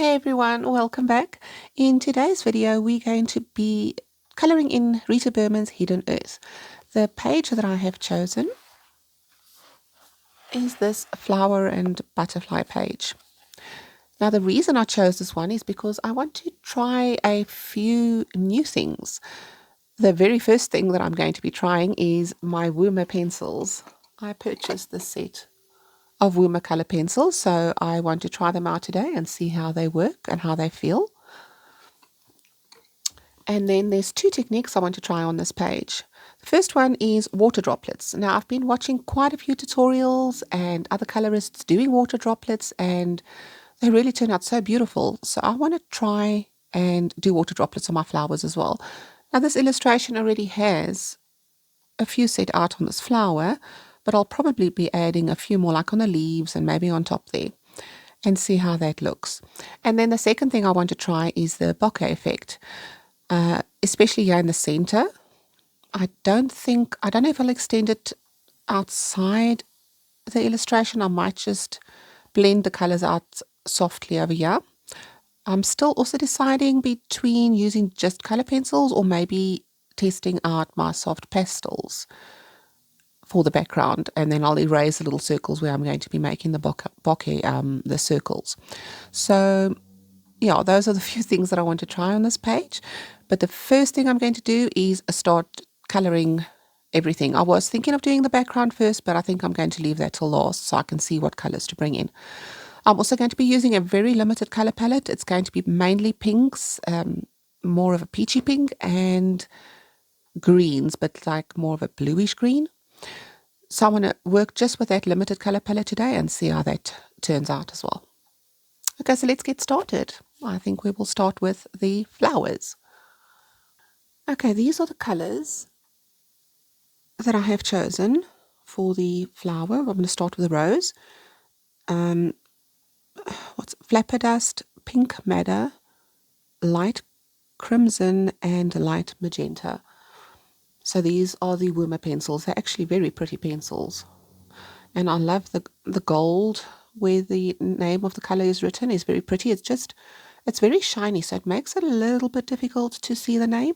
Hey everyone, welcome back. In today's video, we're going to be coloring in Rita Berman's Hidden Earth. The page that I have chosen is this flower and butterfly page. Now, the reason I chose this one is because I want to try a few new things. The very first thing that I'm going to be trying is my Woomer pencils. I purchased this set of Woomer color pencils, so I want to try them out today and see how they work and how they feel. And then there's two techniques I want to try on this page. The first one is water droplets. Now, I've been watching quite a few tutorials and other colorists doing water droplets, and they really turn out so beautiful. So I want to try and do water droplets on my flowers as well. Now, this illustration already has a few set out on this flower, but I'll probably be adding a few more like on the leaves and maybe on top there and see how that looks. And then the second thing I want to try is the bokeh effect. Especially here in the center. I don't know if I'll extend it outside the illustration. I might just blend the colors out softly over here. I'm still also deciding between using just color pencils or maybe testing out my soft pastels for the background, and then I'll erase the little circles where I'm going to be making the bokeh, the circles. So yeah, those are the few things that I want to try on this page. But the first thing I'm going to do is start coloring everything. I was thinking of doing the background first, but I think I'm going to leave that till last so I can see what colors to bring in. I'm also going to be using a very limited color palette. It's going to be mainly pinks, more of a peachy pink, and greens, but like more of a bluish green. So I want to work just with that limited color palette today and see how that turns out as well. Okay, so let's get started. I think we will start with the flowers. Okay, these are the colors that I have chosen for the flower. I'm going to start with the rose. What's flapper dust, pink madder, light crimson, and light magenta. So these are the Woomer pencils. They're actually very pretty pencils. And I love the gold where the name of the color is written is very pretty. It's very shiny, so it makes it a little bit difficult to see the name.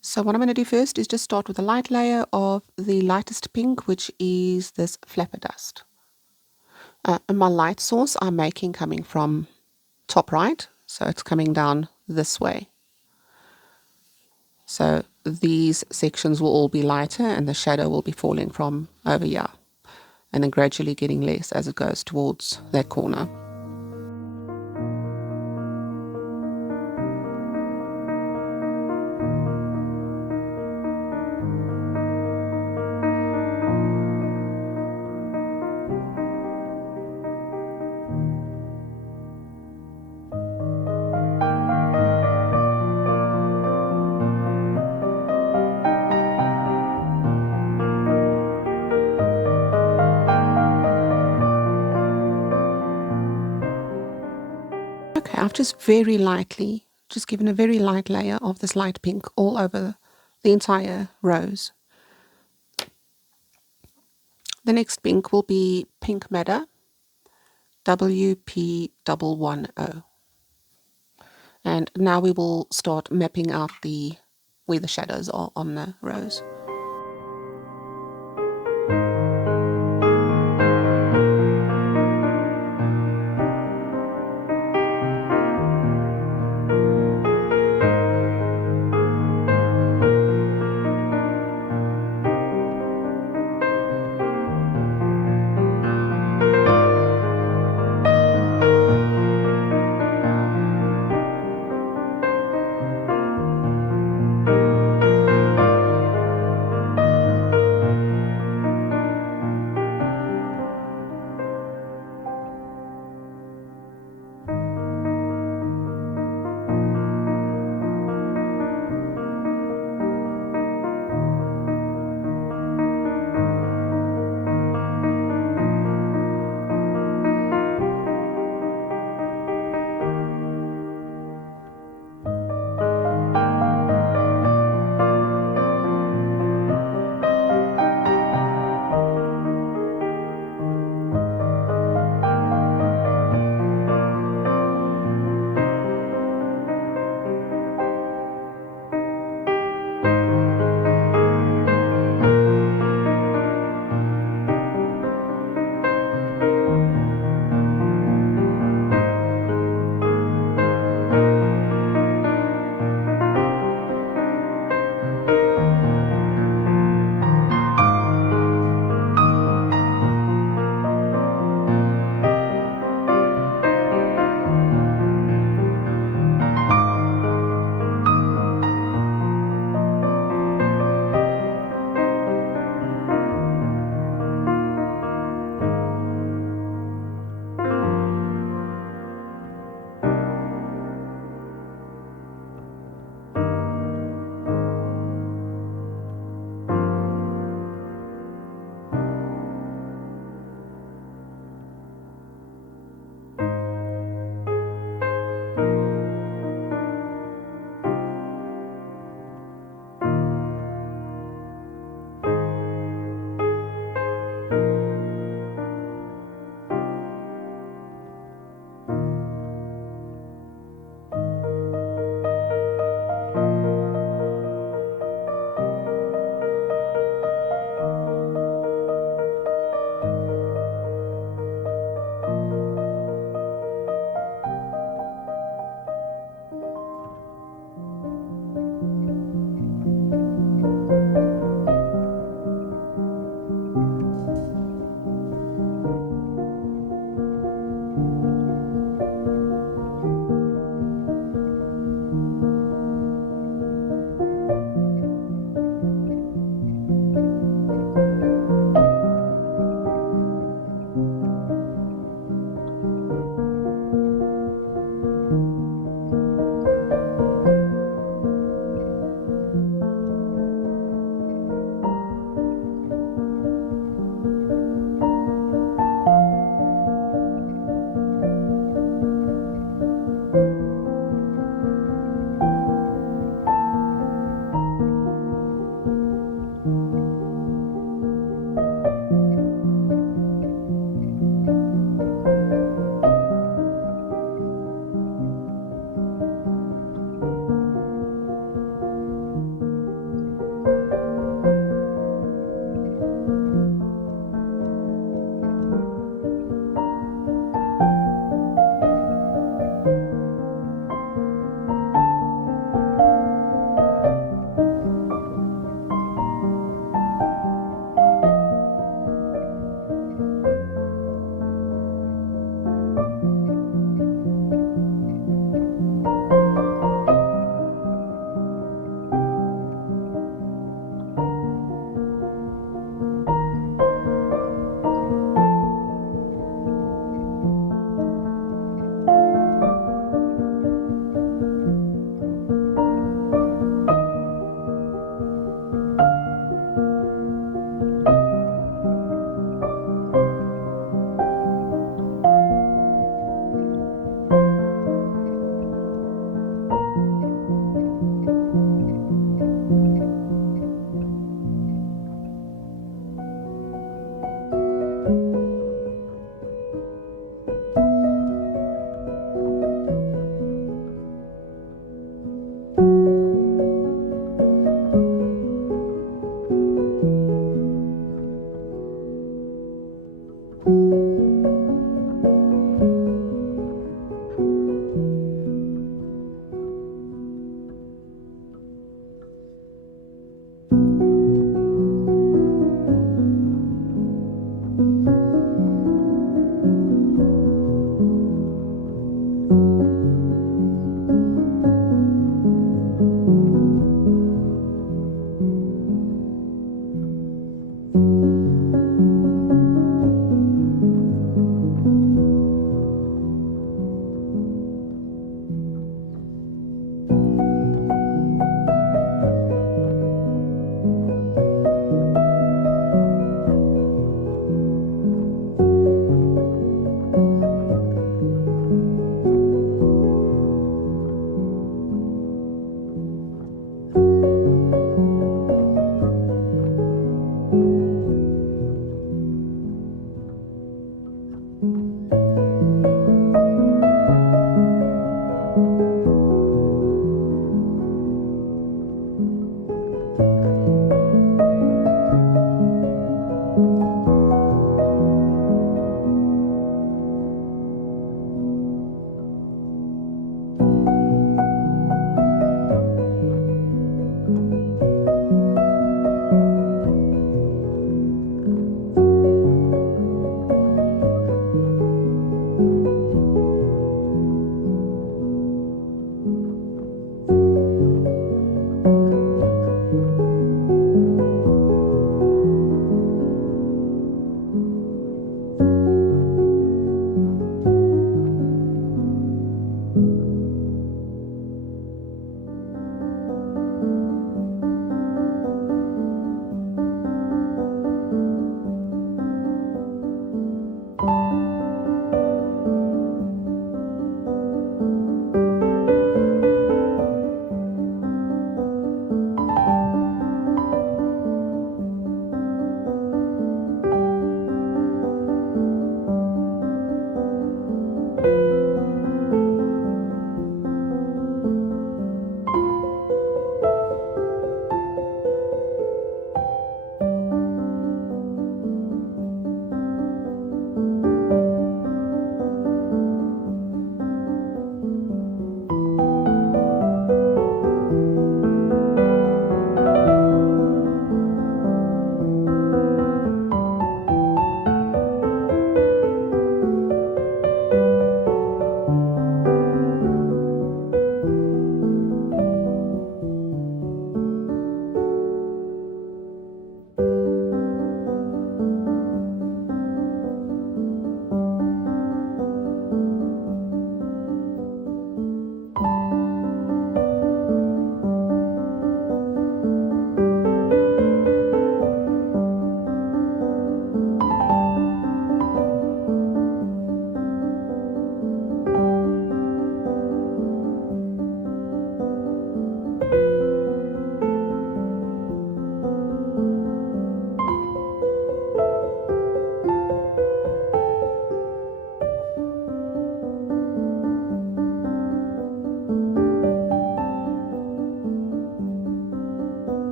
So what I'm going to do first is just start with a light layer of the lightest pink, which is this flapper dust. And my light source I'm making coming from top right, so it's coming down this way. So these sections will all be lighter and the shadow will be falling from over here, and then gradually getting less as it goes towards that corner. Okay, I've just very lightly, just given a very light layer of this light pink all over the entire rose. The next pink will be pink madder, WP110. And now we will start mapping out where the shadows are on the rose.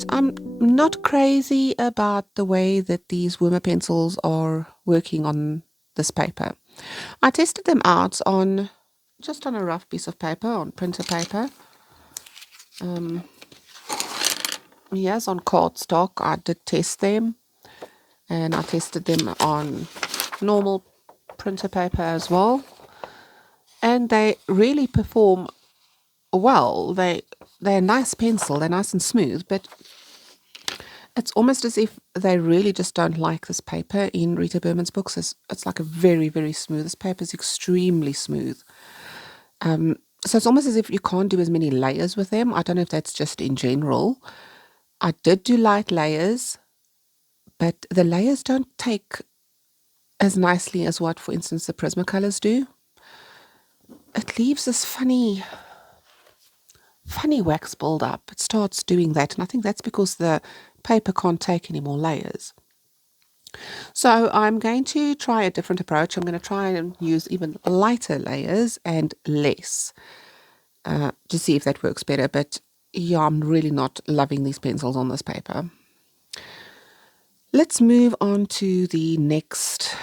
Right, I'm not crazy about the way that these Woomer pencils are working on this paper. I tested them out on just on a rough piece of paper, on printer paper. Yes, on cardstock, I did test them, and I tested them on normal printer paper as well, and they really perform well. They're a nice pencil, they're nice and smooth, but it's almost as if they really just don't like this paper in Rita Berman's books. It's like a very, very smooth. This paper is extremely smooth. So it's almost as if you can't do as many layers with them. I don't know if that's just in general. I did do light layers, but the layers don't take as nicely as what, for instance, the Prismacolors do. It leaves this funny wax build-up. It starts doing that, and I think that's because the paper can't take any more layers. So I'm going to try a different approach. I'm going to try and use even lighter layers and less to see if that works better. But yeah, I'm really not loving these pencils on this paper. Let's move on to the next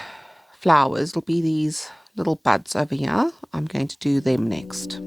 flowers. It'll be these little buds over here. I'm going to do them next.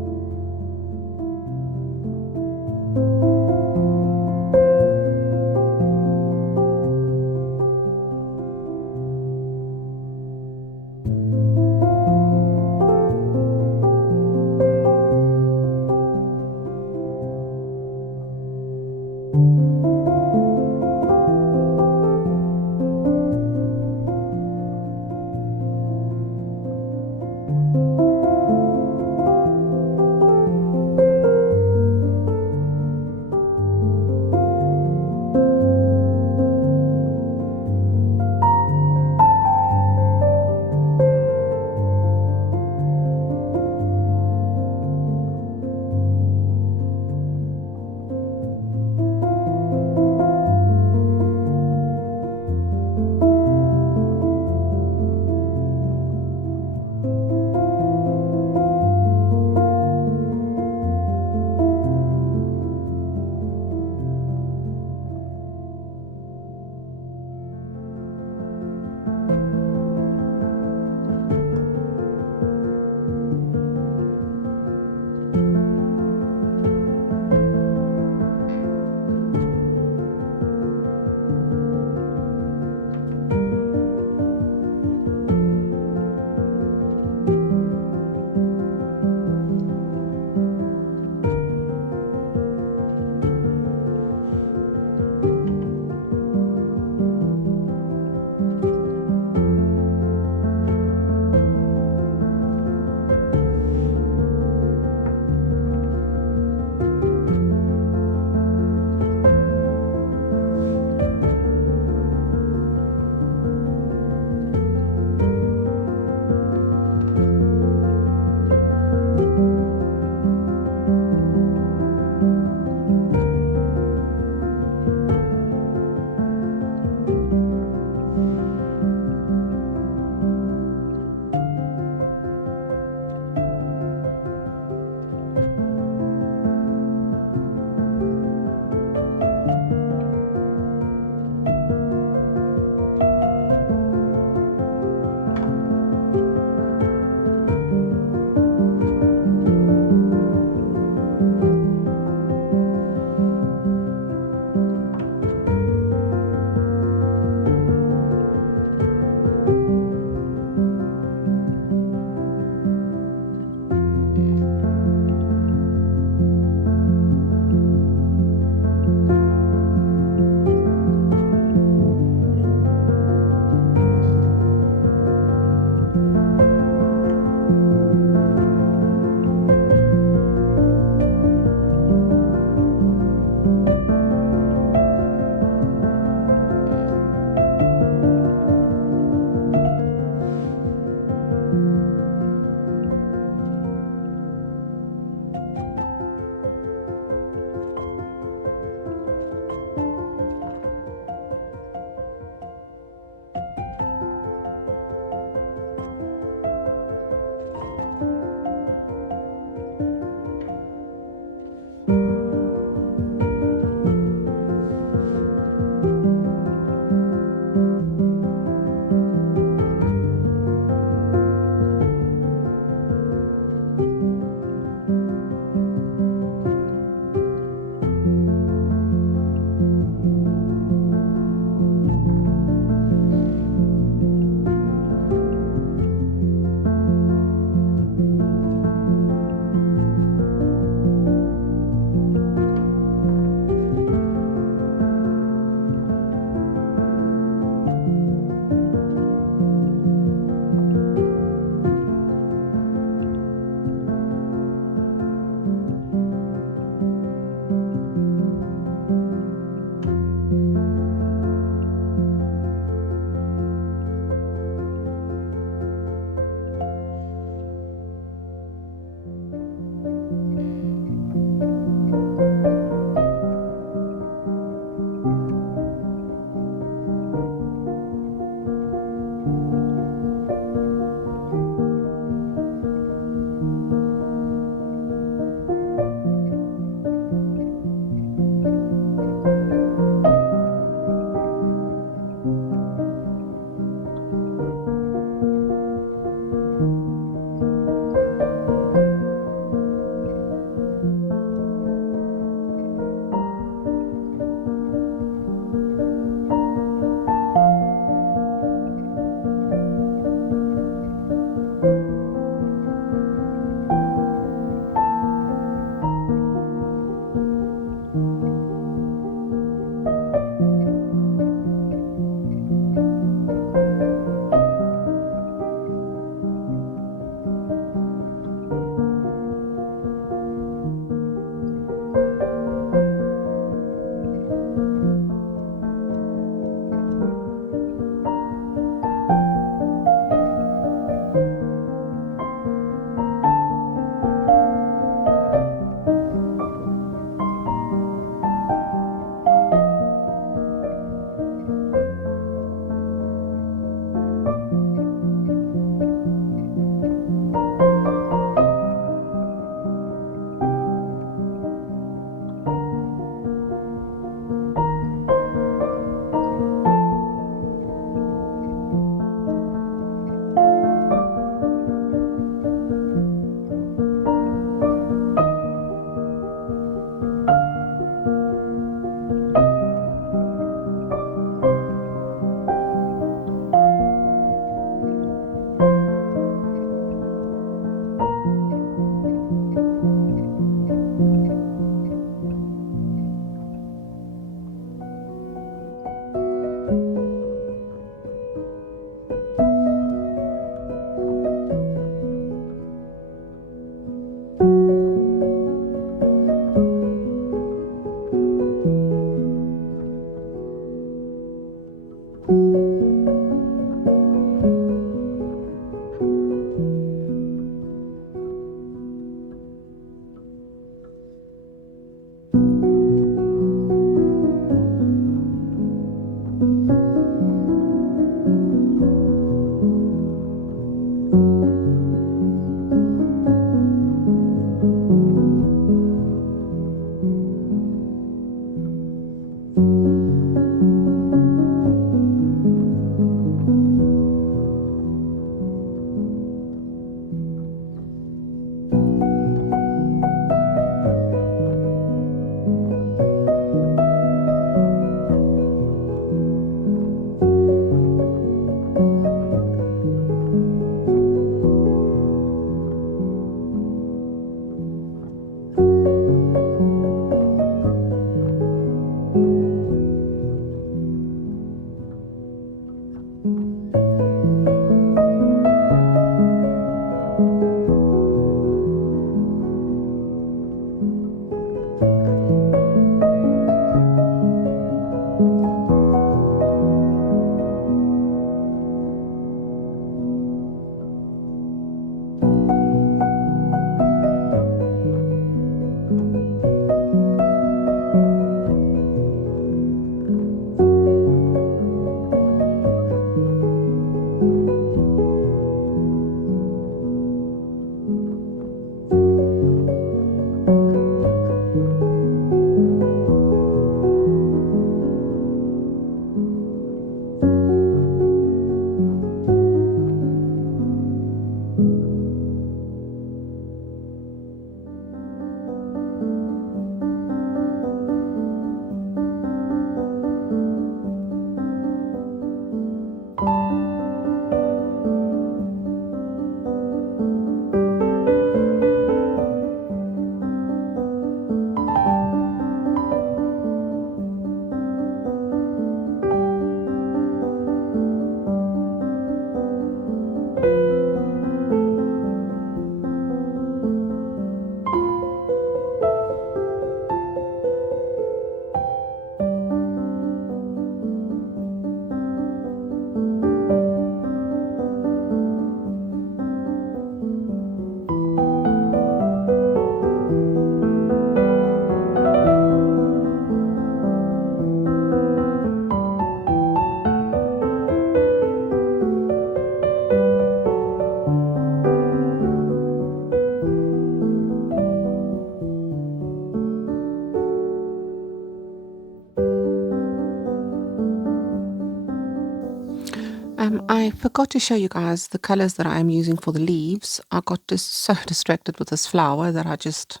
I forgot to show you guys the colors that I am using for the leaves. I got just so distracted with this flower that I just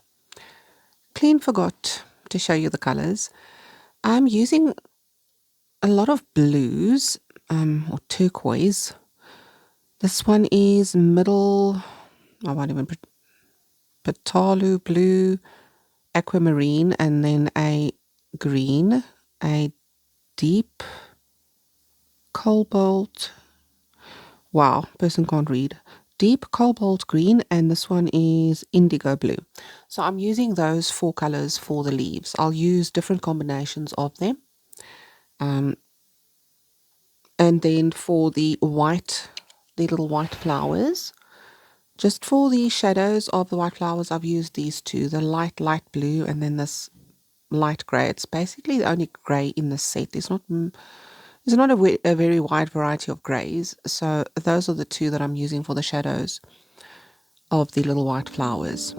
clean forgot to show you the colors. I'm using a lot of blues or turquoise. This one is middle, I won't even, Patalu blue, aquamarine, and then a green, a deep cobalt. Wow, person can't read. Deep cobalt green, and this one is indigo blue. So I'm using those 4 colors for the leaves. I'll use different combinations of them. And then for the little white flowers, just for the shadows of the white flowers, I've used these two, the light blue and then this light grey. It's basically the only grey in the set. There's not a very wide variety of greys. So those are the two that I'm using for the shadows of the little white flowers.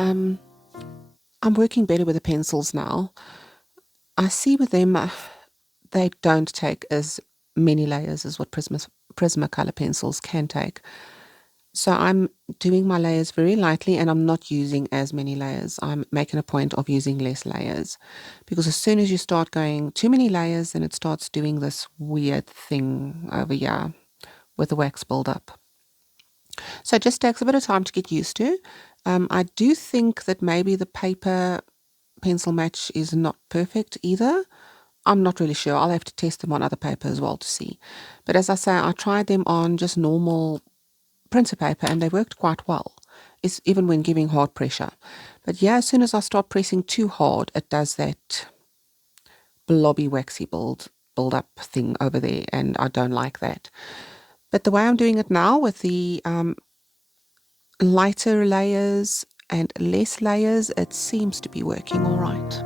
I'm working better with the pencils now. I see with them, they don't take as many layers as what Prismacolor pencils can take. So I'm doing my layers very lightly and I'm not using as many layers. I'm making a point of using less layers because as soon as you start going too many layers, then it starts doing this weird thing over here with the wax buildup. So it just takes a bit of time to get used to. I do think that maybe the paper pencil match is not perfect either. I'm not really sure. I'll have to test them on other paper as well to see. But as I say, I tried them on just normal printer paper and they worked quite well, even when giving hard pressure. But yeah, as soon as I start pressing too hard, it does that blobby waxy build up thing over there, and I don't like that. But the way I'm doing it now with the lighter layers and less layers, it seems to be working all right.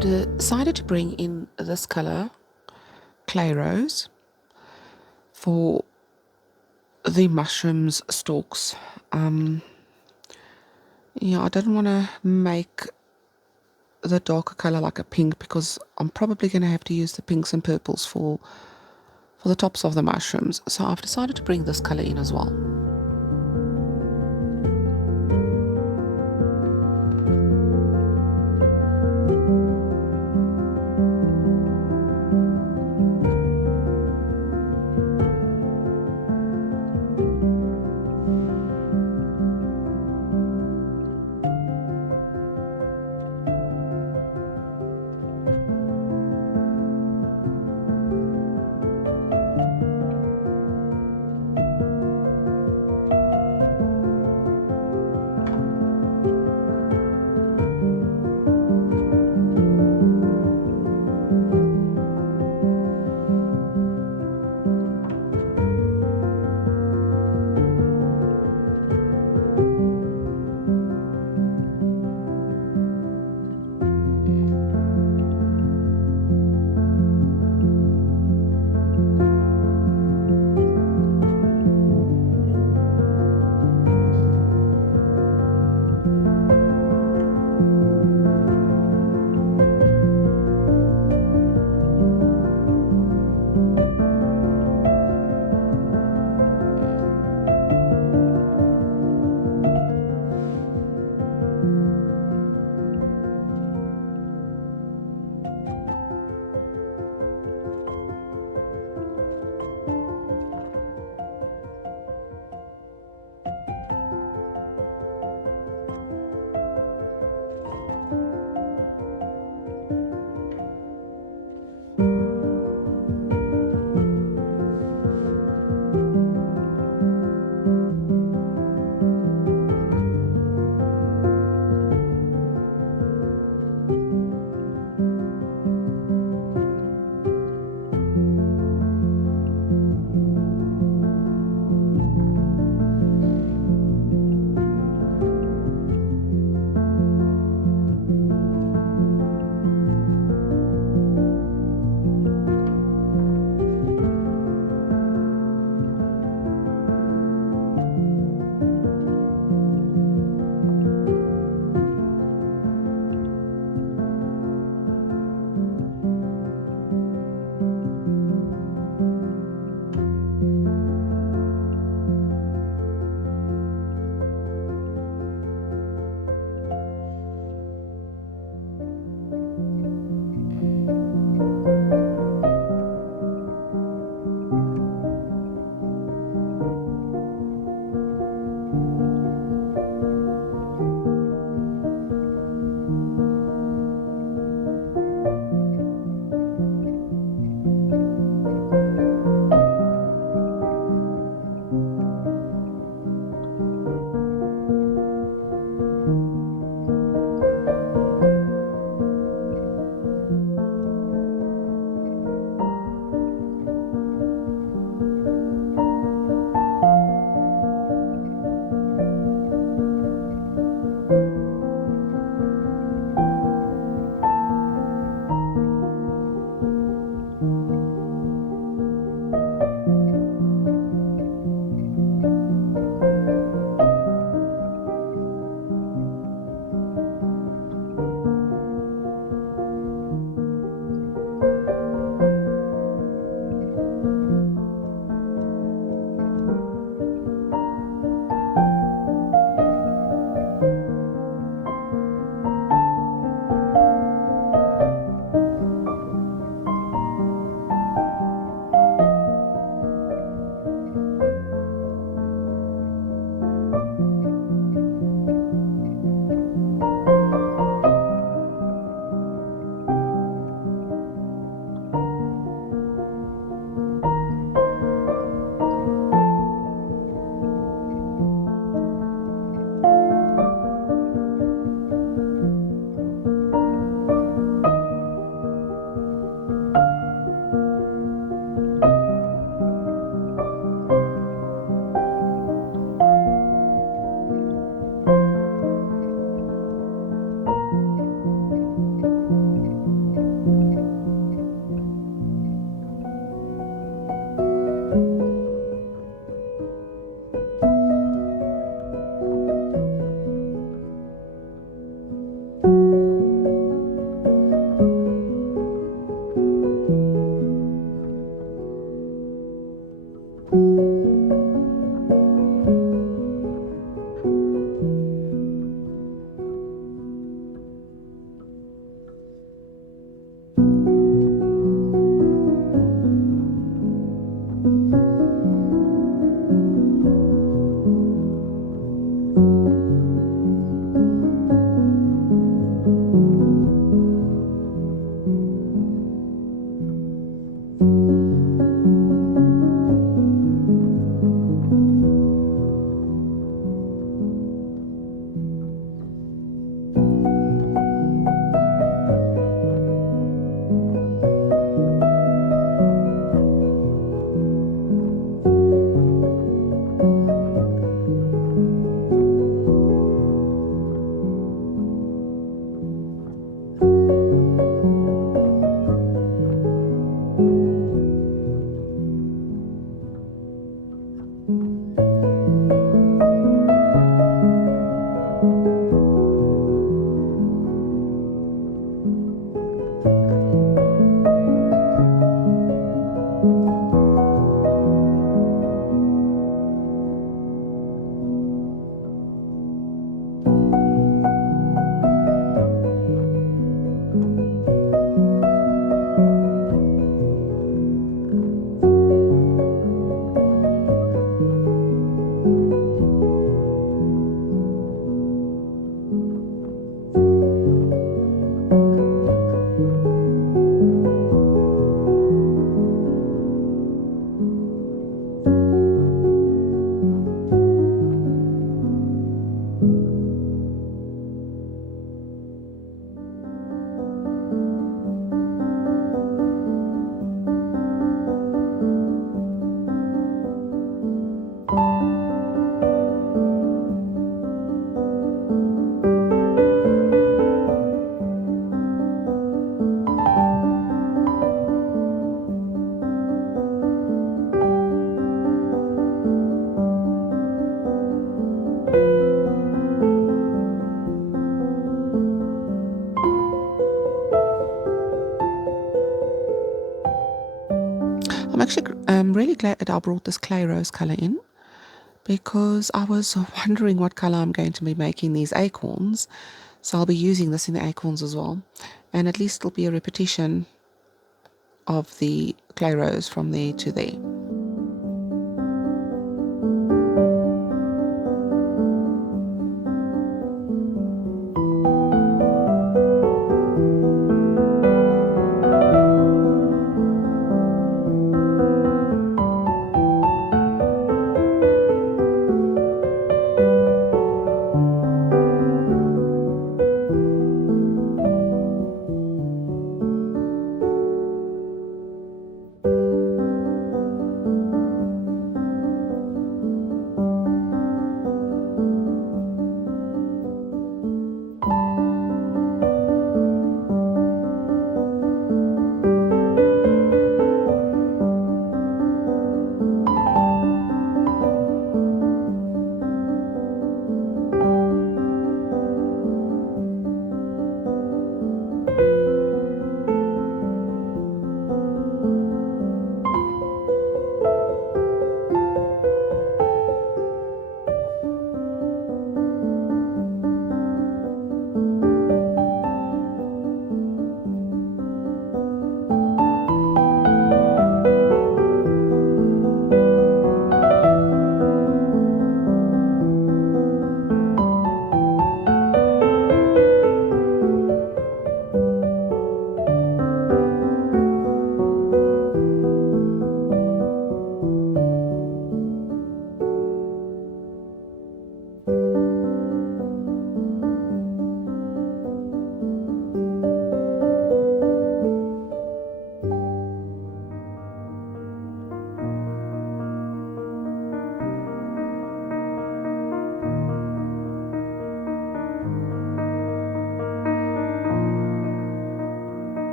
decided to bring in this color, Clay Rose, for the mushrooms stalks. Yeah, I didn't want to make the darker color like a pink, because I'm probably going to have to use the pinks and purples for the tops of the mushrooms. So I've decided to bring this color in as well. I'm actually really glad that I brought this clay rose colour in, because I was wondering what colour I'm going to be making these acorns. So I'll be using this in the acorns as well. And at least it'll be a repetition of the clay rose from there to there.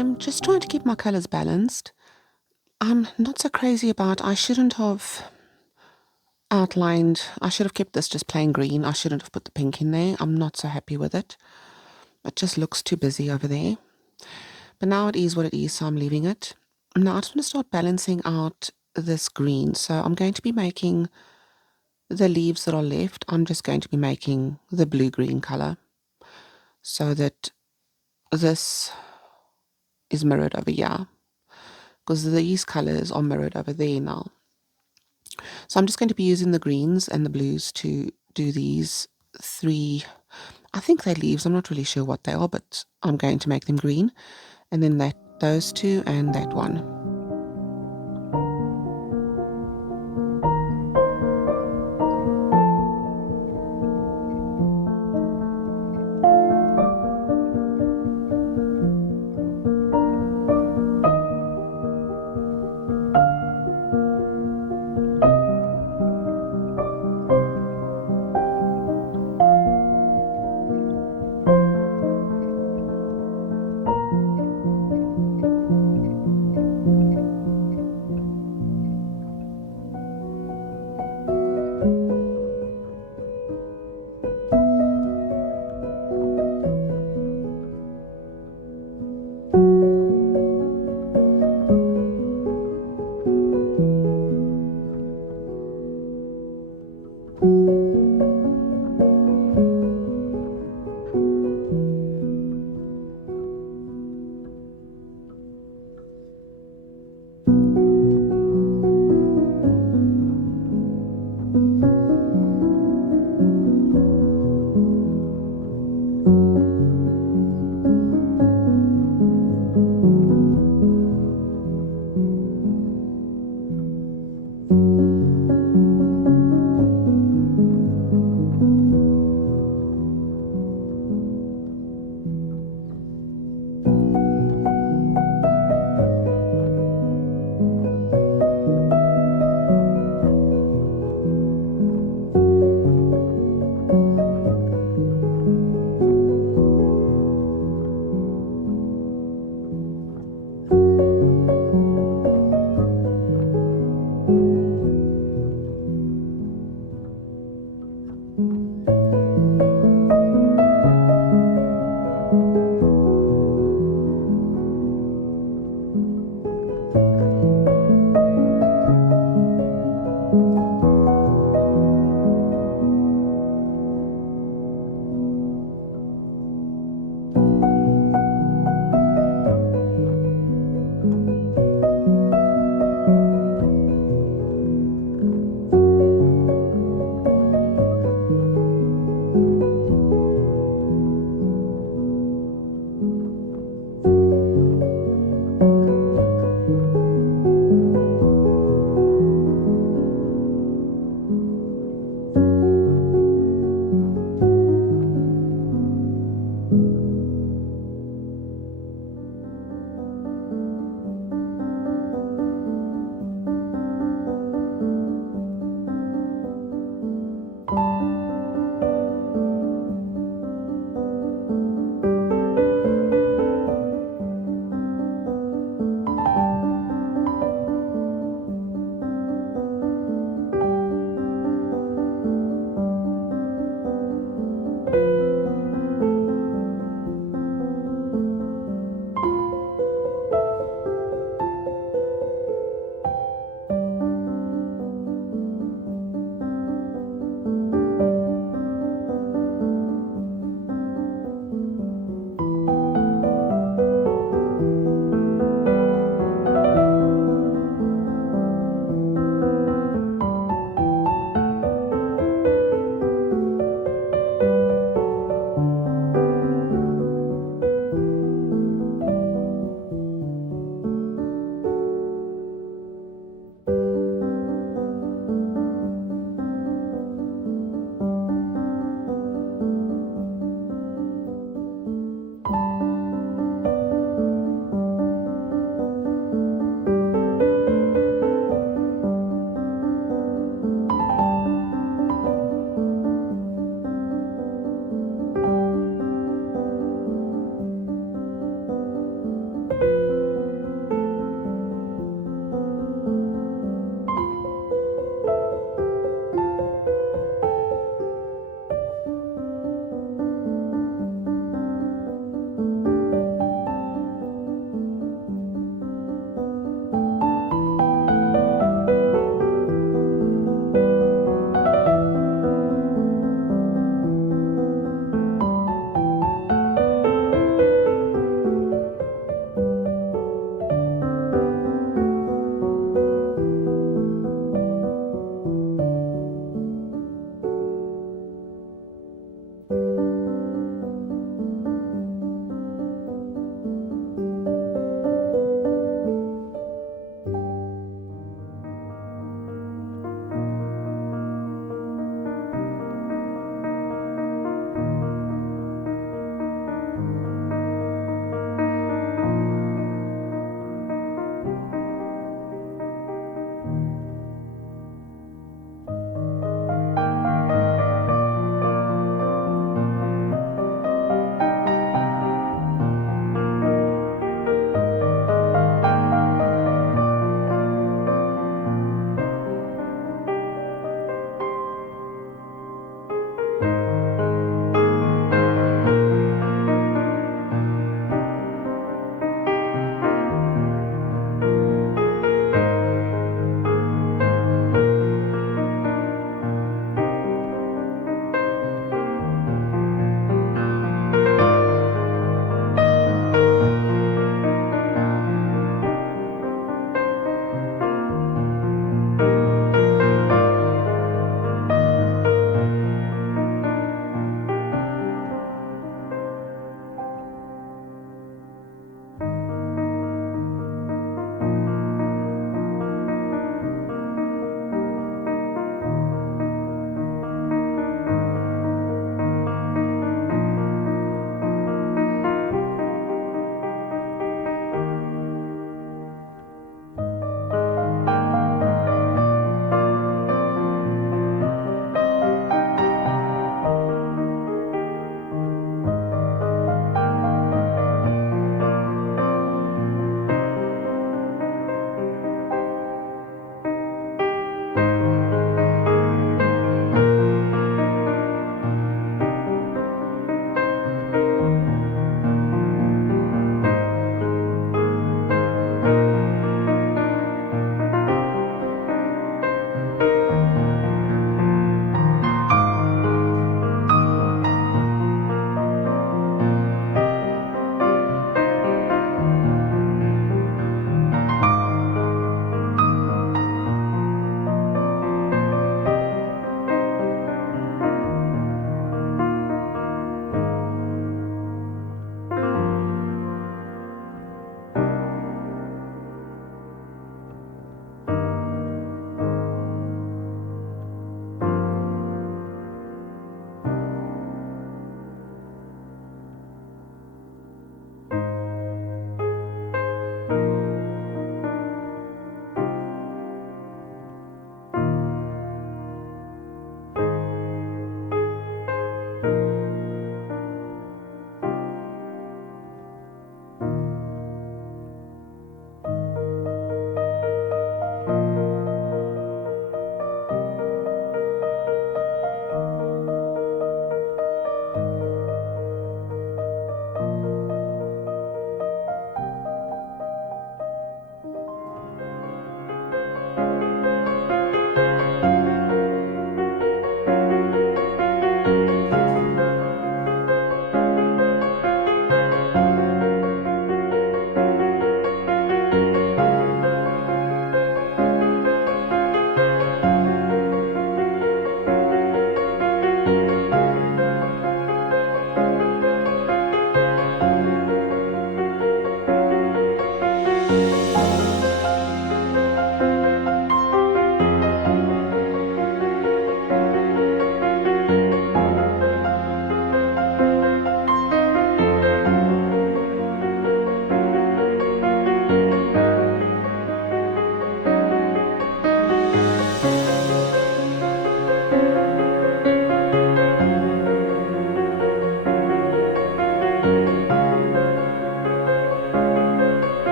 I'm just trying to keep my colours balanced. I'm not so crazy about, I shouldn't have outlined, I should have kept this just plain green. I shouldn't have put the pink in there. I'm not so happy with it. It just looks too busy over there. But now it is what it is, so I'm leaving it. Now I just want to start balancing out this green. So I'm going to be making the leaves that are left. I'm just going to be making the blue-green colour so that this is mirrored over here, because these colours are mirrored over there now. So I'm just going to be using the greens and the blues to do these three, I think they're leaves, I'm not really sure what they are, but I'm going to make them green. And then those two and that one.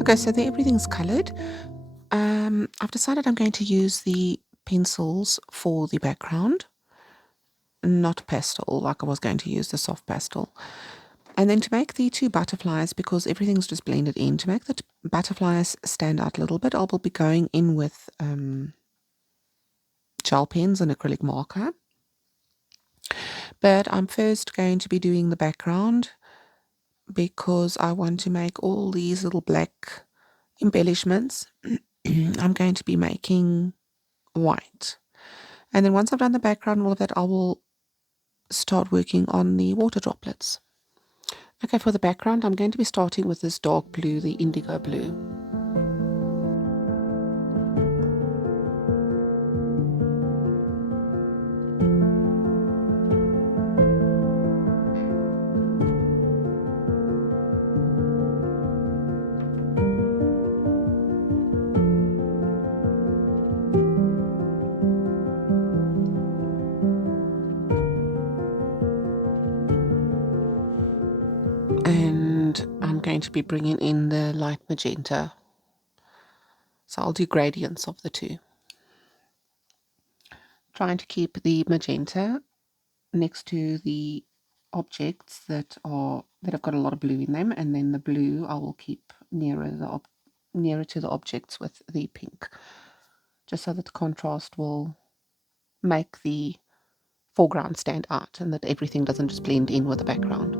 Okay, so there everything's coloured. I've decided I'm going to use the pencils for the background, not pastel, like I was going to use the soft pastel. And then to make the two butterflies, because everything's just blended in, to make the butterflies stand out a little bit, I will be going in with gel pens and acrylic marker. But I'm first going to be doing the background because I want to make all these little black embellishments. I'm going to be making white. And then once I've done the background and all of that, I will start working on the water droplets. Okay, for the background, I'm going to be starting with this dark blue, the indigo blue. And I'm going to be bringing in the light magenta. So I'll do gradients of the two. Trying to keep the magenta next to the objects that have got a lot of blue in them, and then the blue I will keep nearer to the objects with the pink, just so that the contrast will make the foreground stand out and that everything doesn't just blend in with the background.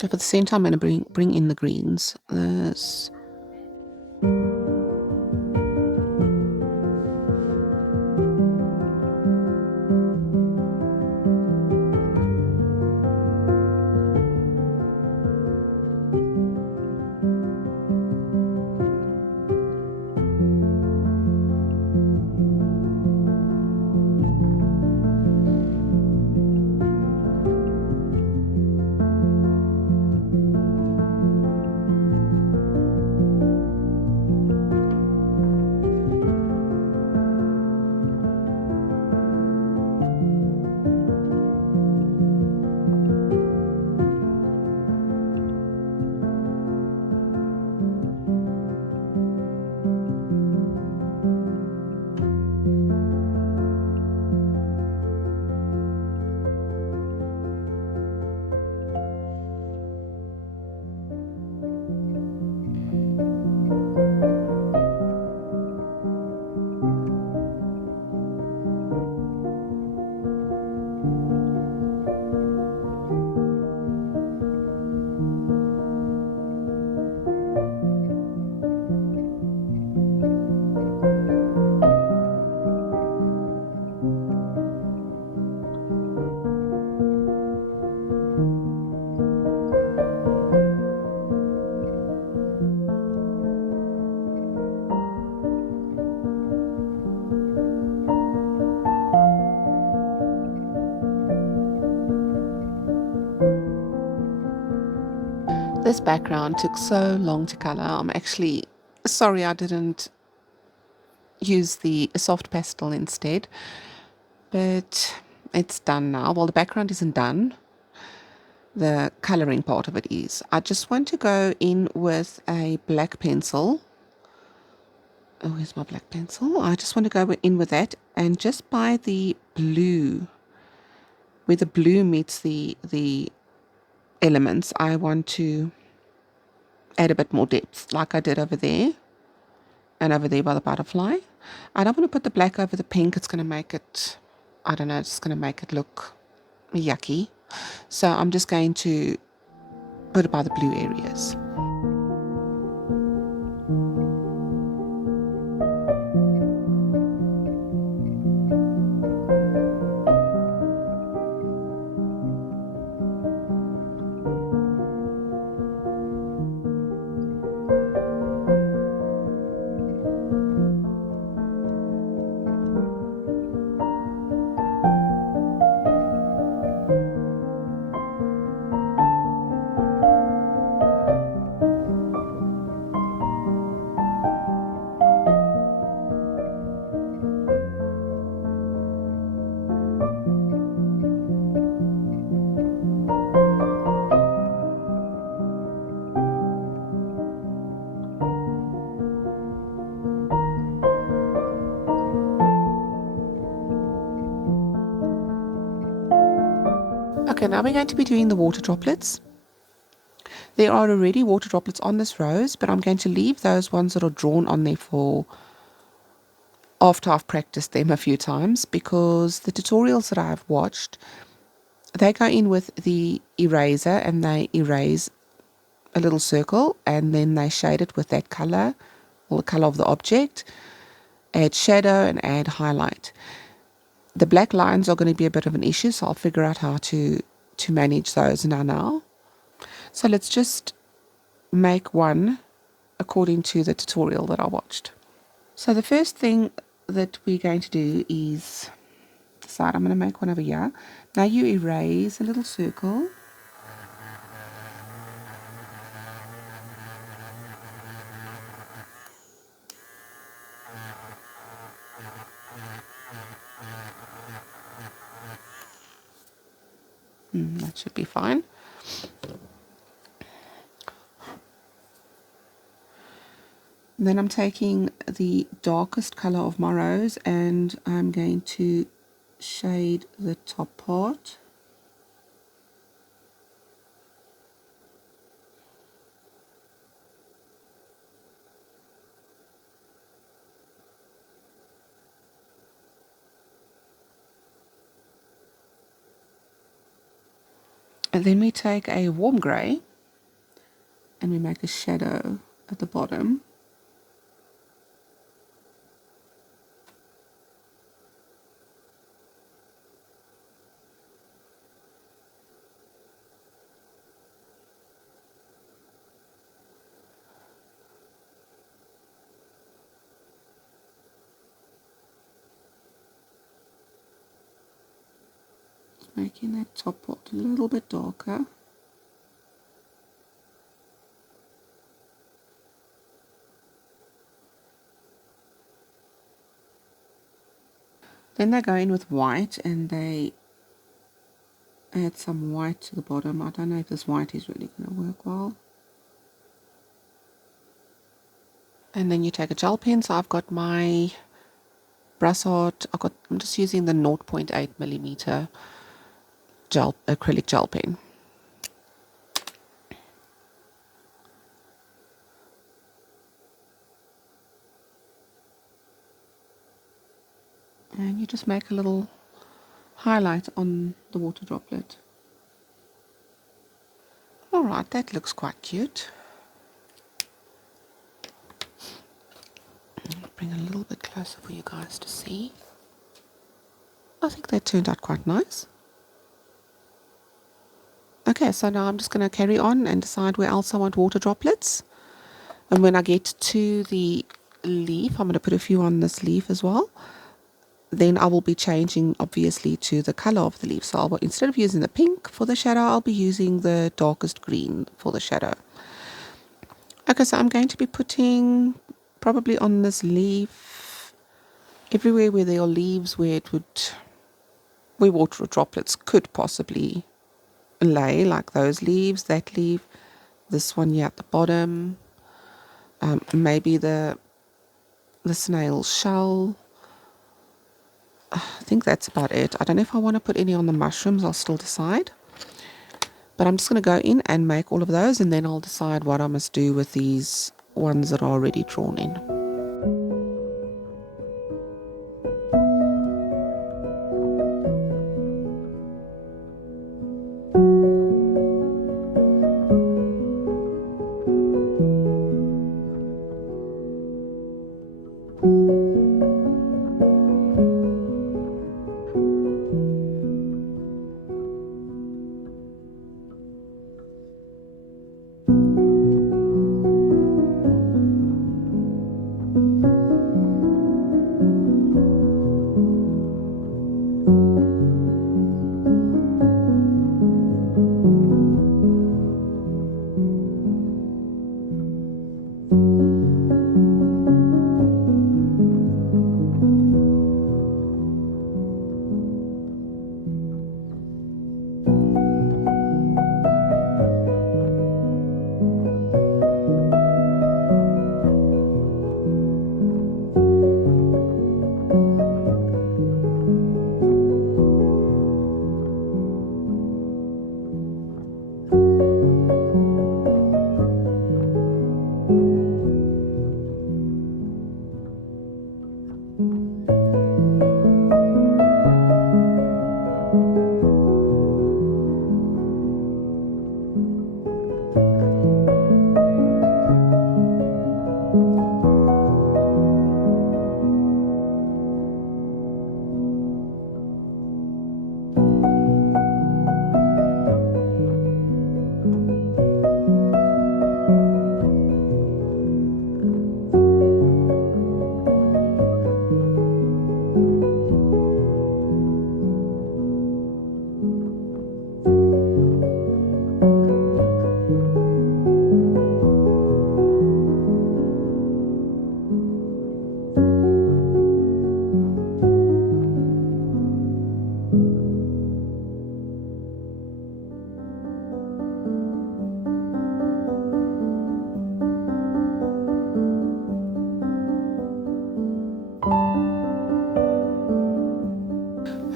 So for the center, I'm going to bring in the greens. This. This background took so long to color. I'm actually sorry I didn't use the soft pastel instead, but it's done now. Well, the background isn't done. The coloring part of it is. I just want to go in with a black pencil. Oh, here's my black pencil. I just want to go in with that, and just by the blue, where the blue meets the elements, I want to add a bit more depth, like I did over there and over there by the butterfly. I don't want to put the black over the pink. It's going to make it, I don't know, it's just going to make it look yucky. So I'm just going to put it by the blue areas. Okay, now we're going to be doing the water droplets. There are already water droplets on this rose, but I'm going to leave those ones that are drawn on there for after I've practiced them a few times, because the tutorials that I've watched, they go in with the eraser and they erase a little circle and then they shade it with that color or the color of the object, add shadow and add highlight. The black lines are going to be a bit of an issue, so I'll figure out how to manage those now. So let's just make one according to the tutorial that I watched. So the first thing that we're going to do is decide, I'm going to make one over here. Now you erase a little circle. That should be fine. Then I'm taking the darkest color of my rose and I'm going to shade the top part. And then we take a warm grey and we make a shadow at the bottom. Making that top part a little bit darker. Then they go in with white and they add some white to the bottom. I don't know if this white is really going to work well. And then you take a gel pen. So I've got my Brassard, I'm just using the 0.8 millimeter acrylic gel pen. And you just make a little highlight on the water droplet. Alright, that looks quite cute. I'll bring a little bit closer for you guys to see. I think that turned out quite nice. Okay, so now I'm just going to carry on and decide where else I want water droplets. And when I get to the leaf, I'm going to put a few on this leaf as well. Then I will be changing obviously to the color of the leaf. So instead of using the pink for the shadow, I'll be using the darkest green for the shadow. Okay, so I'm going to be putting probably on this leaf, everywhere where there are leaves where water droplets could possibly lay, like those leaves, that leaf, this one here at the bottom, maybe the snail shell. I think that's about it. I don't know if I want to put any on the mushrooms. I'll still decide. But I'm just going to go in and make all of those, and then I'll decide what I must do with these ones that are already drawn in.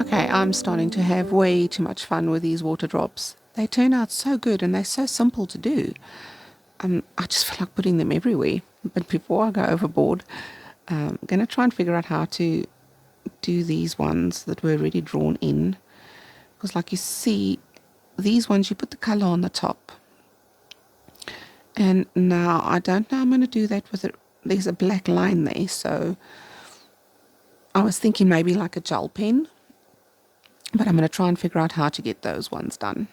Okay, I'm starting to have way too much fun with these water drops. They turn out so good and they're so simple to do. I just feel like putting them everywhere. But before I go overboard, I'm going to try and figure out how to do these ones that were already drawn in. Because like you see, these ones, you put the color on the top. And now I don't know I'm going to do that with it. There's a black line there, so I was thinking maybe like a gel pen. But I'm going to try and figure out how to get those ones done.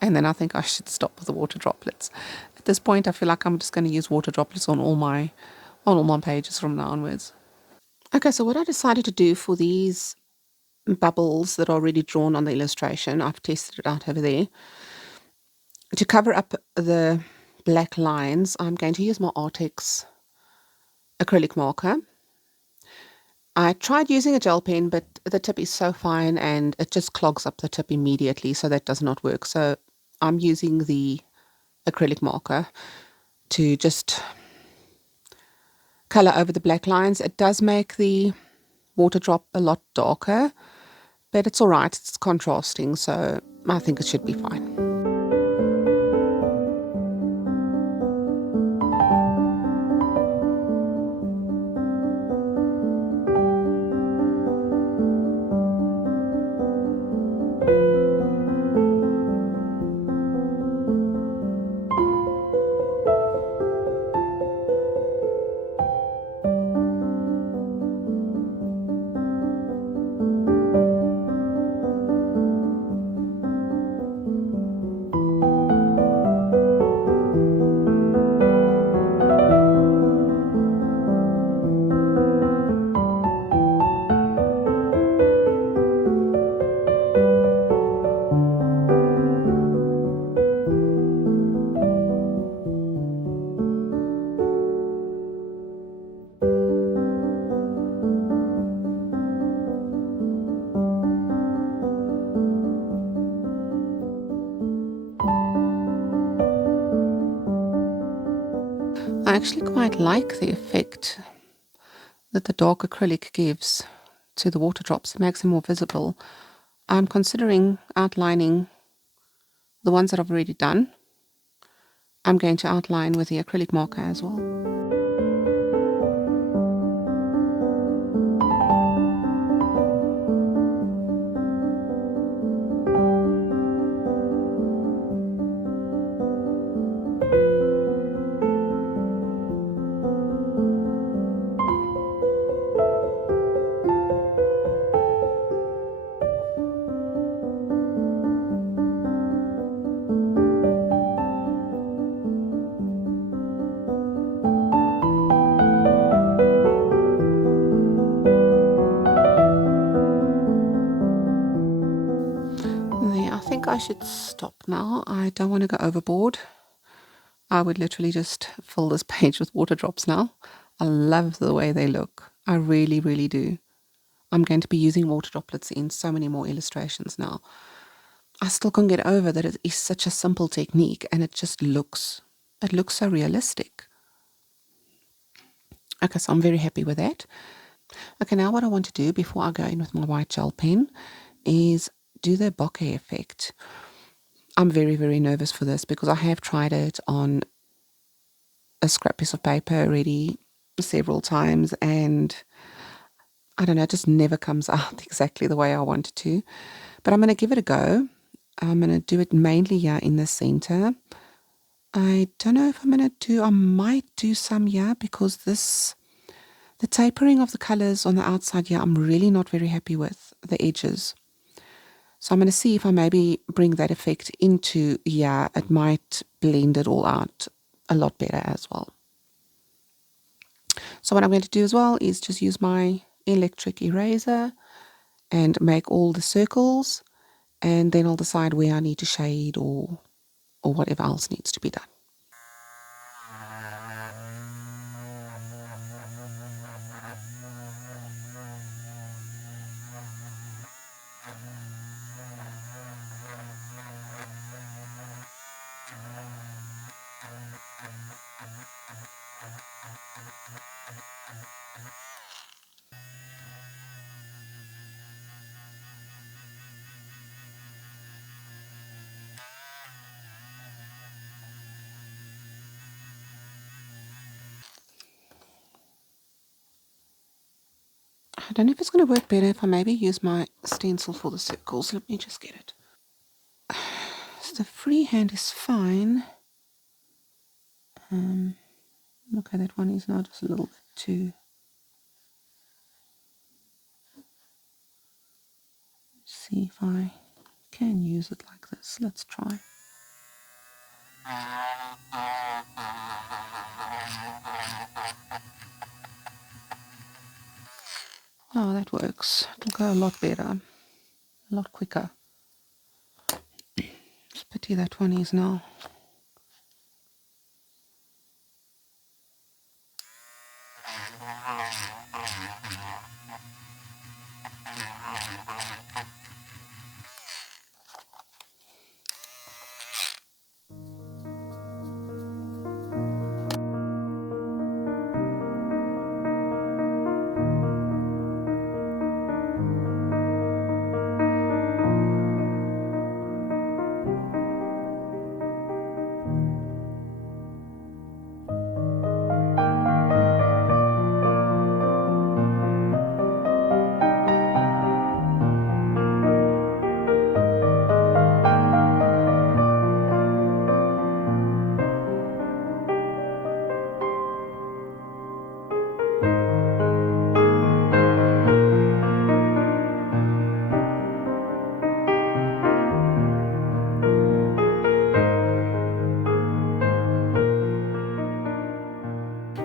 And then I think I should stop with the water droplets. At this point, I feel like I'm just going to use water droplets on all my pages from now onwards. Okay, so what I decided to do for these bubbles that are already drawn on the illustration, I've tested it out over there. To cover up the black lines, I'm going to use my Artex acrylic marker. I tried using a gel pen, but the tip is so fine and it just clogs up the tip immediately, so that does not work. So I'm using the acrylic marker to just color over the black lines. It does make the water drop a lot darker, but it's all right. It's contrasting, so I think it should be fine. actually quite like the effect that the dark acrylic gives to the water drops. It makes them more visible. I'm considering outlining the ones that I've already done. I'm going to outline with the acrylic marker as well. I think I should stop now. I don't want to go overboard. I would literally just fill this page with water drops now. I love the way they look. I really, really do. I'm going to be using water droplets in so many more illustrations now. I still can't get over that it is such a simple technique, and it looks so realistic. Okay, so I'm very happy with that. Okay, now what I want to do before I go in with my white gel pen is do the bokeh effect. I'm very, very nervous for this because I have tried it on a scrap piece of paper already several times, and I don't know, it just never comes out exactly the way I want it to. But I'm going to give it a go. I'm going to do it mainly here in the center. I don't know if I might do some here because the tapering of the colors on the outside here, I'm really not very happy with the edges. So I'm going to see if I maybe bring that effect into here. It might blend it all out a lot better as well. So what I'm going to do as well is just use my electric eraser and make all the circles, and then I'll decide where I need to shade or whatever else needs to be done. I don't know if it's going to work better if I maybe use my stencil for the circles. Let me just get it. So the freehand is fine. Okay, that one is now just a little bit too... See if I can use it like this. Let's try. Oh, that works. It'll go a lot better, a lot quicker. It's a pity that one is now.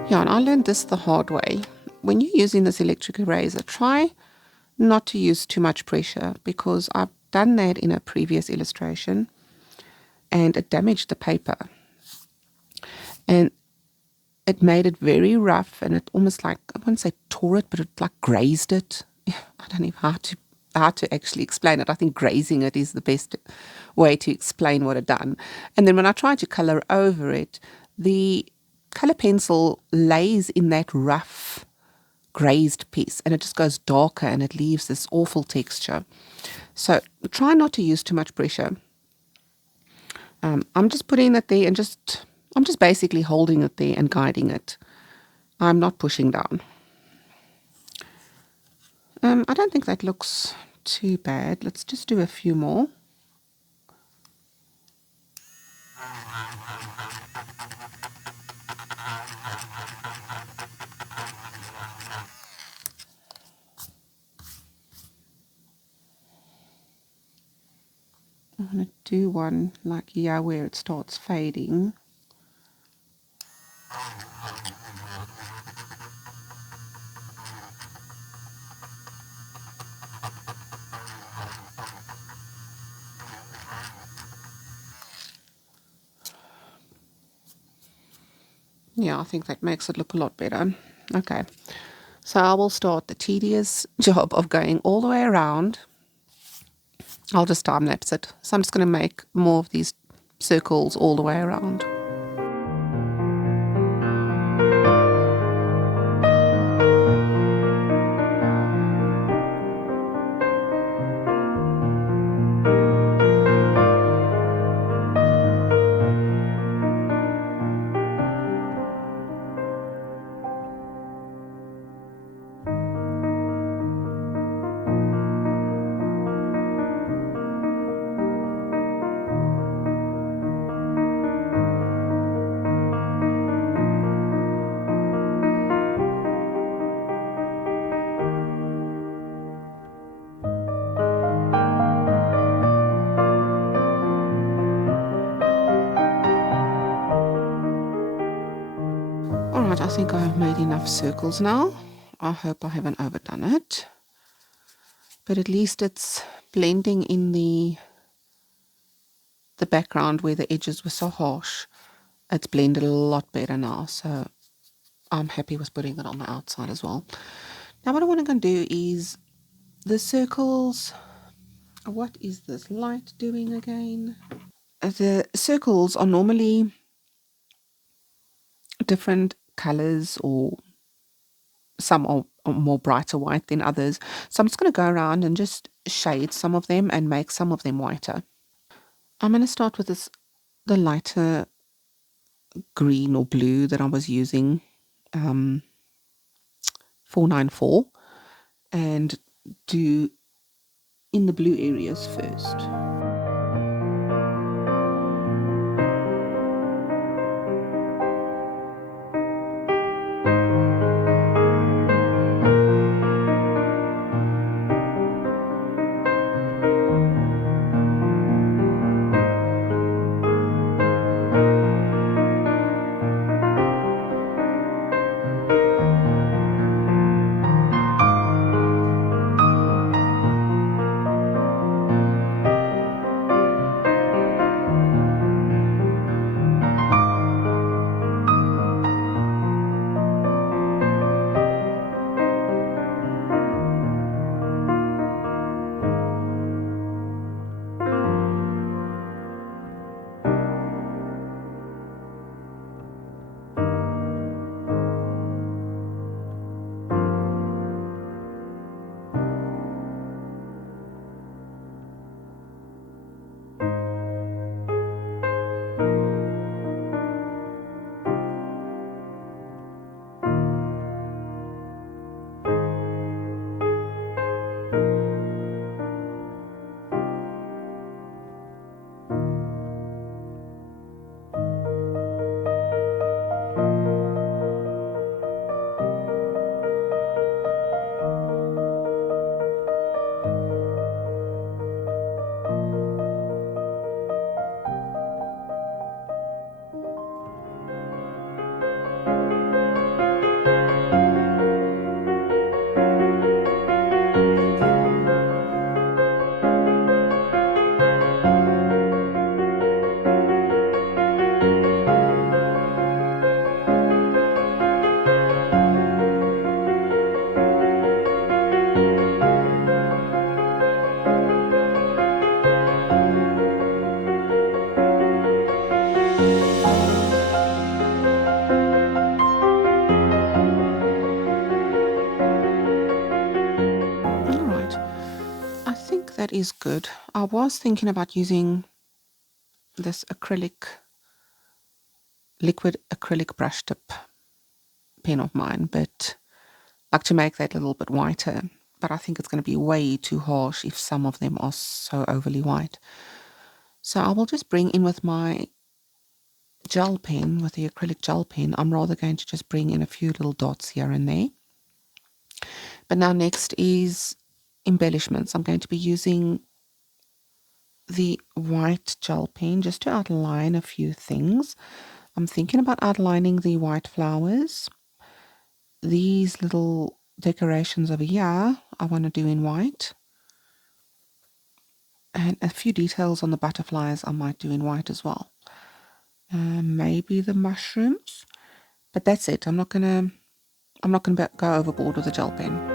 Yeah, and I learned this the hard way. When you're using this electric eraser, try not to use too much pressure, because I've done that in a previous illustration and it damaged the paper. And it made it very rough, and it almost like, I wouldn't say tore it, but it like grazed it. I don't know how to actually explain it. I think grazing it is the best way to explain what it done. And then when I tried to color over it, the colour pencil lays in that rough grazed piece and it just goes darker and it leaves this awful texture. So try not to use too much pressure. I'm just putting it there and I'm just basically holding it there and guiding it. I'm not pushing down. I don't think that looks too bad. Let's just do a few more. I'm going to do one like here where it starts fading. Yeah, I think that makes it look a lot better. Okay, so I will start the tedious job of going all the way around. I'll just time lapse it. So I'm just going to make more of these circles all the way around. Alright, I think I've made enough circles now. I hope I haven't overdone it. But at least it's blending in the background where the edges were so harsh. It's blended a lot better now, so I'm happy with putting it on the outside as well. Now what I want to go and do is the circles. What is this light doing again? The circles are normally different colors, or some are more brighter white than others. So I'm just going to go around and just shade some of them and make some of them whiter. I'm going to start with the lighter green or blue that I was using, 494, and do in the blue areas first. that is good. I was thinking about using this liquid acrylic brush tip pen of mine, but like to make that a little bit whiter. But I think it's going to be way too harsh if some of them are so overly white. So I will just bring in with my gel pen, with the acrylic gel pen, I'm rather going to just bring in a few little dots here and there. But now next is embellishments. I'm going to be using the white gel pen just to outline a few things. I'm thinking about outlining the white flowers. These little decorations over here I want to do in white. And a few details on the butterflies I might do in white as well. Maybe the mushrooms. But that's it. I'm not gonna go overboard with the gel pen.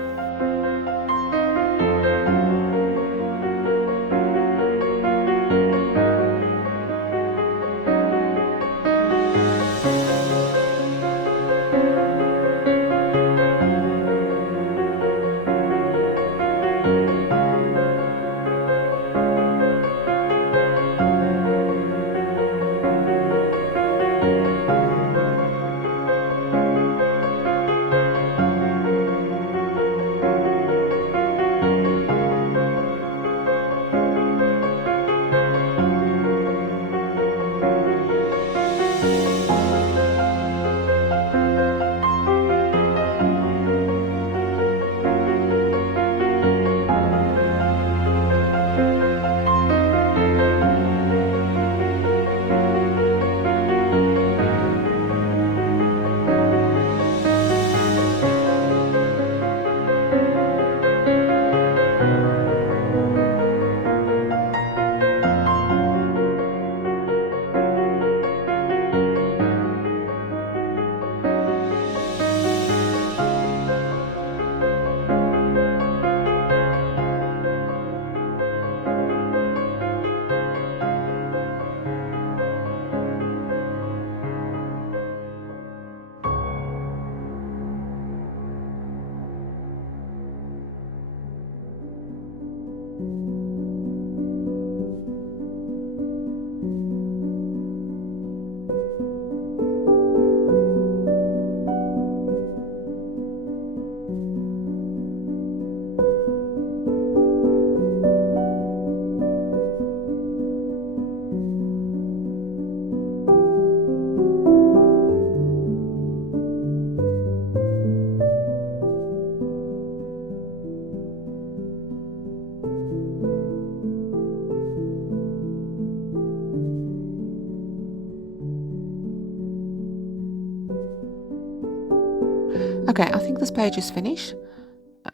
Okay, I think this page is finished.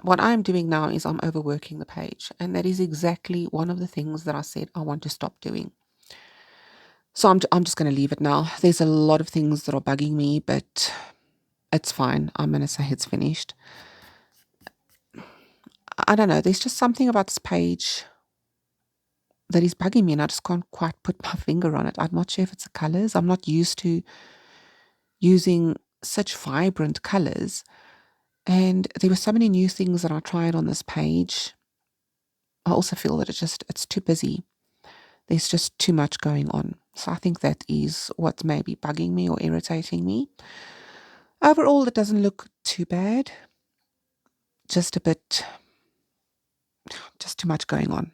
What I'm doing now is I'm overworking the page, and that is exactly one of the things that I said I want to stop doing. So I'm just going to leave it now. There's a lot of things that are bugging me, but it's fine. I'm going to say it's finished. I don't know. There's just something about this page that is bugging me, and I just can't quite put my finger on it. I'm not sure if it's the colors. I'm not used to using such vibrant colors. And there were so many new things that I tried on this page. I also feel that it's too busy. There's just too much going on. So I think that is what's maybe bugging me or irritating me. Overall, it doesn't look too bad. Just too much going on.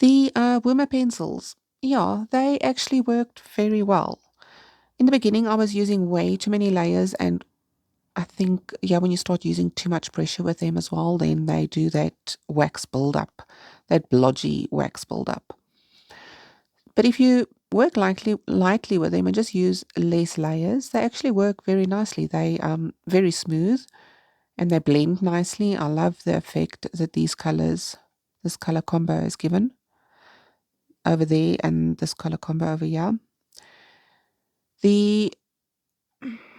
The Woomer pencils, yeah, they actually worked very well. In the beginning, I was using way too many layers, and I think, yeah, when you start using too much pressure with them as well, then they do that wax build-up, that blodgy wax build-up. But if you work lightly with them and just use less layers, they actually work very nicely. They very smooth and they blend nicely. I love the effect that this color combo is given over there and this color combo over here. The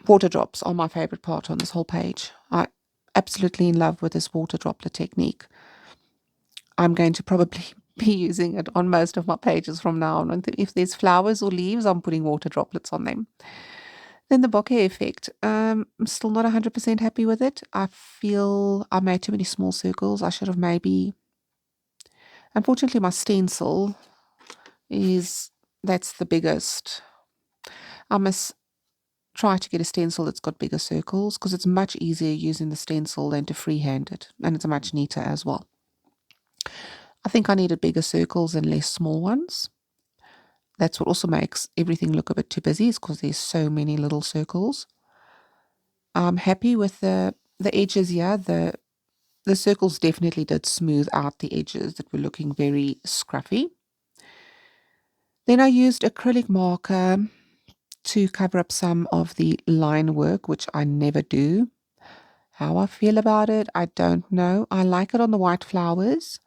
water drops are my favorite part on this whole page. I absolutely in love with this water droplet technique. I'm going to probably be using it on most of my pages from now on. If there's flowers or leaves, I'm putting water droplets on them. Then the bokeh effect. I'm still not 100% happy with it. I feel I made too many small circles. I should have maybe Unfortunately, my stencil that's the biggest. I must try to get a stencil that's got bigger circles because it's much easier using the stencil than to freehand it, and it's much neater as well. I think I needed bigger circles and less small ones. That's what also makes everything look a bit too busy, is because there's so many little circles. I'm happy with the edges here. The circles definitely did smooth out the edges that were looking very scruffy. Then I used acrylic marker to cover up some of the line work, which I never do. How I feel about it, I don't know. I like it on the white flowers.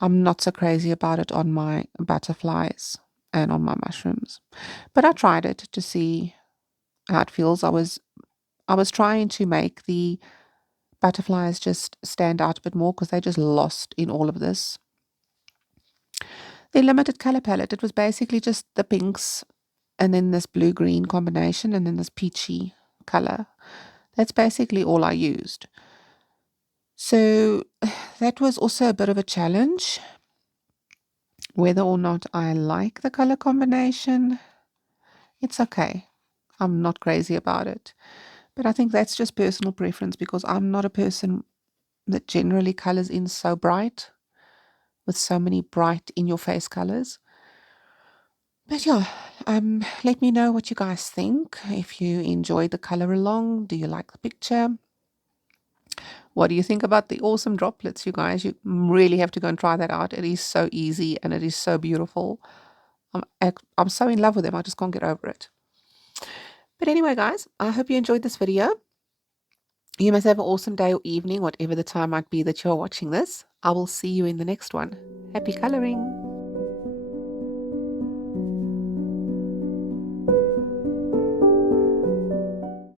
I'm not so crazy about it on my butterflies and on my mushrooms. But I tried it to see how it feels. I was trying to make the butterflies just stand out a bit more because they just lost in all of this. The limited color palette, it was basically just the pinks and then this blue-green combination and then this peachy color. That's basically all I used. So that was also a bit of a challenge. Whether or not I like the color combination, it's okay. I'm not crazy about it. But I think that's just personal preference because I'm not a person that generally colors in so bright, with so many bright in-your-face colors. But yeah, let me know what you guys think. If you enjoyed the color along, do you like the picture? What do you think about the awesome droplets, you guys? You really have to go and try that out. It is so easy and it is so beautiful. I'm so in love with them. I just can't get over it. But anyway, guys, I hope you enjoyed this video. You must have an awesome day or evening, whatever the time might be that you're watching this. I will see you in the next one. Happy coloring!